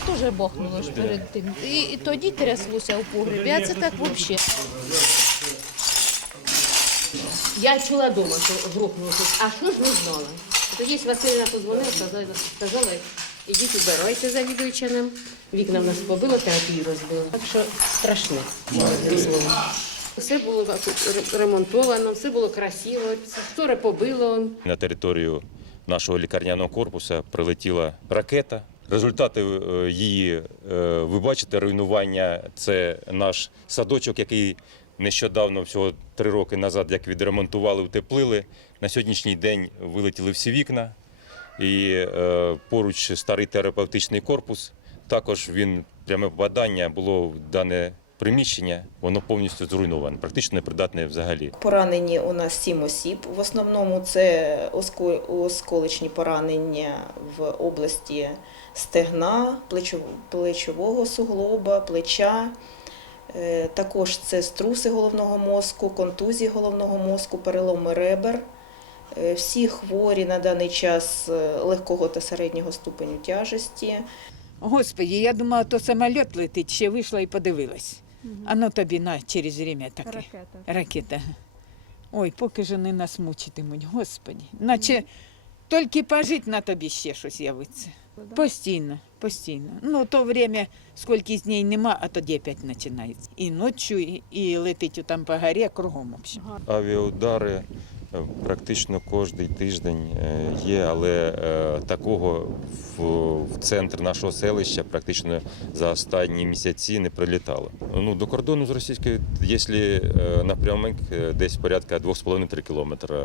теж бахнуло ж перед тим. І, і тоді тряслося у погребі, а це так взагалі. Я чула вдома, що грохнуло а що ж не знала. Тоді Василина позвонила, сказала, сказала, ідіть убирайте завідуюча нам. Вікна в нас побило, терапію розбило. Так що страшне. одним. Все було ремонтовано, все було красиво, вчора побило. На територію нашого лікарняного корпусу прилетіла ракета. Результати е, її, е, ви бачите, руйнування це наш садочок, який нещодавно, всього три роки назад, як відремонтували, утеплили. На сьогоднішній день вилетіли всі вікна. І е, поруч старий терапевтичний корпус. Також він пряме попадання було дане приміщення, воно повністю зруйноване, практично непридатне взагалі. Поранені у нас сім осіб. В основному це оско- осколочні поранення в області стегна, плечов- плечового суглоба, плеча. Е, Також це струси головного мозку, контузії головного мозку, переломи ребер. Е, Всі хворі на даний час е, легкого та середнього ступеню тяжесті. Господи, я думала, то самоліт летить, ще вийшла і подивилась. А ну тобі на через время таке. Ракета. Ракета. Ой, поки ж вони нас мучитимуть, господи. Наче тільки пожити на тобі ще щось явиться. Постійно, постійно. Ну, то время, скільки з неї нема, а тоді опять починається. І ночі, і, летить там по горі, кругом. Авіаудари практично кожен тиждень е, є, але е, такого в, центр нашого селища практично за останні місяці не прилітало. Ну, до кордону з Російською, якщо е, напрямок, десь порядка 2,5-3 кілометри.